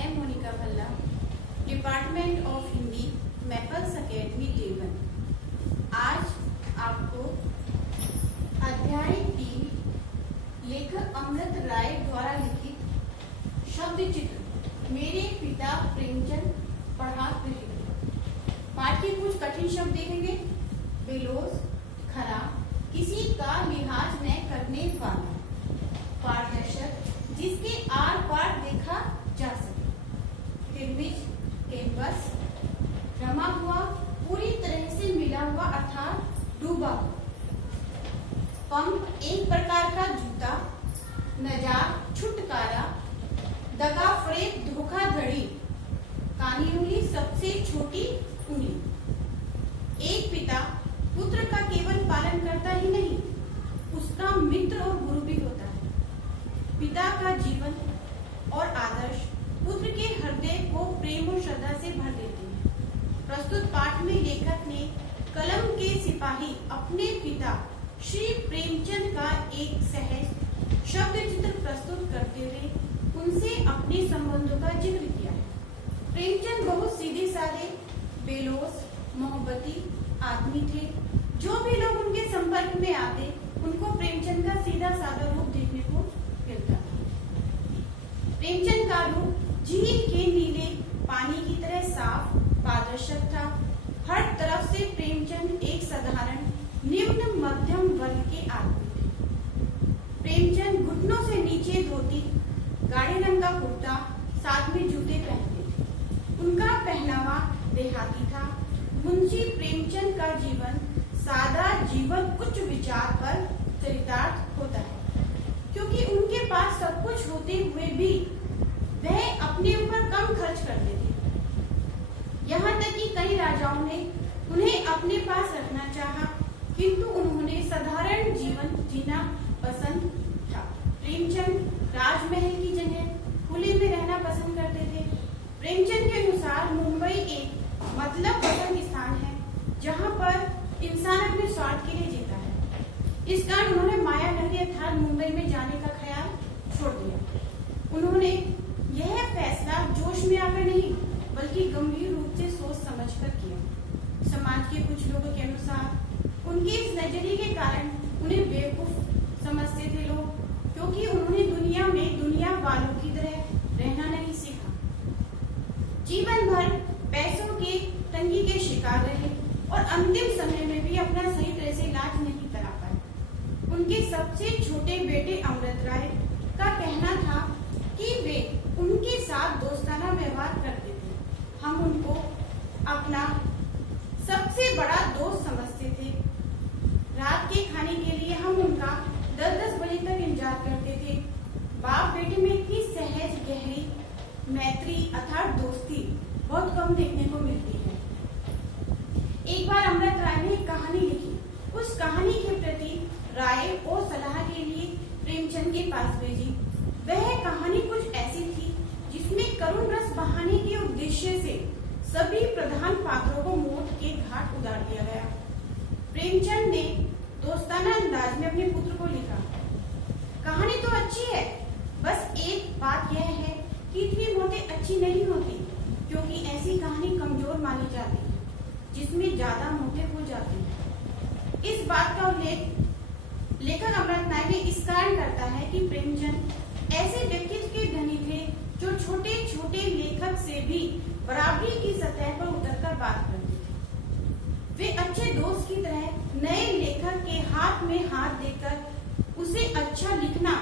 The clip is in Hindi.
मैं मोनिका भल्ला, डिपार्टमेंट ऑफ हिंदी, मैफल्स अकेडमी देवन। आज आपको अध्याय 3 लेखक अमृत राय द्वारा लिखित शब्द चित्र मेरे पिता प्रेमचंद पढ़ा रहे। पाठ के कुछ कठिन शब्द देखेंगे। बेलोस, खरा, किसी का लिहाज न करने वाला, पारदर्शक, जिसके आर पार देखा जा सके, तिरमिज, कैनवस, रमा हुआ, पूरी तरह से मिला हुआ अर्थात डूबा हुआ, पंप, एक प्रकार का जूता, नजात, छुटकारा, दगा फरेब, धोखाधड़ी, कानी उंगली, सबसे छोटी उंगली। एक पिता पुत्र का केवल पालन करता ही नहीं, उसका मित्र और गुरु भी होता है। पिता का जीवन और आदर्श पुत्र के हृदय को प्रेम और श्रद्धा से भर देते हैं। प्रस्तुत पाठ में लेखक ने कलम के सिपाही अपने पिता श्री प्रेमचंद का एक सहज शब्द चित्र प्रस्तुत करते हुए उनसे अपने संबंधों का जिक्र किया है। प्रेमचंद बहुत सीधे साधे, बेलोस, मोहब्बती आदमी थे। जो भी लोग उनके संपर्क में आते उनको प्रेमचंद का सीधा साधा रूप देखने को मिलता था। प्रेमचंद का रूप झील के नीले पानी की तरह साफ, पारदर्शक था। हर तरफ से प्रेमचंद एक साधारण निम्न मध्यम वर्ग के आदमी थे। प्रेमचंद घुटनों से नीचे धोती, गाढ़े रंग का कुर्ता, साथ में जूते पहनते थे। उनका पहनावा देहाती था। मुंशी प्रेमचंद का जीवन सादा जीवन उच्च विचार पर चरितार्थ होता है, क्योंकि उनके पास सब कुछ होते हुए भी वह अपने ऊपर कम खर्च करते थे। यहाँ तक कि कई राजाओं ने उन्हें अपने पास रखना चाहा, किंतु उन्होंने साधारण जीवन जीना पसंद था। प्रेमचंद राजमहल की जगह खुले में रहना पसंद करते थे। प्रेमचंद के अनुसार मुंबई एक मतलब पसंद स्थान है, जहाँ पर इंसान अपने स्वार्थ के लिए जीता है। इस कारण उन्होंने माया नगरी अर्थात मुंबई में जाने का ख्याल छोड़ दिया। उन्होंने यह फैसला जोश में आकर नहीं, बल्कि गंभीर रूप से सोच समझकर किया। समाज के कुछ लोगों के अनुसार उनके इस नजरिए के कारण उन्हें बेवकूफ समझते थे लोग, क्योंकि उन्होंने दुनिया में दुनिया वालों की तरह रहना नहीं सीखा। जीवन भर पैसों के तंगी के शिकार रहे और अंतिम समय में भी अपना सही तरह से इलाज नहीं करा पाए। उनके सबसे छोटे बेटे अमृत राय का कहना था कि वे उनके साथ दोस्ताना व्यवहार करते थे। हम उनको अपना सबसे बड़ा दोस्त समझते थे। रात के खाने के लिए हम उनका 10-10 बजे तक इंतजार करते थे। बाप बेटे में इतनी सहज गहरी मैत्री अर्थात दोस्ती बहुत कम देखने को मिलती है। एक बार अमृत राय ने एक कहानी लिखी। उस कहानी के प्रति राय और सलाह के लिए प्रेमचंद के पास भेजी। वह कहानी कुछ ऐसी थी जिसमें करुण रस बहाने के उद्देश्य से सभी प्रधान पात्रों को मौत के घाट उतार दिया गया। प्रेमचंद ने दोस्ताना अंदाज में अपने पुत्र को लिखा, कहानी तो अच्छी है, बस एक बात यह है कि इतनी मौतें अच्छी नहीं होती, क्योंकि ऐसी कहानी कमजोर मानी जाती है जिसमें ज्यादा मौतें हो जाती हैं। इस बात का उल्लेख लेखक अमृत राय ने इस कारण करता है कि प्रेमचंद ऐसे व्यक्तित्व के धनी थे जो छोटे छोटे लेखक से भी बराबरी की सतह पर उतरकर बात करते थे। वे अच्छे दोस्त की तरह नए लेखक के हाथ में हाथ देकर उसे अच्छा लिखना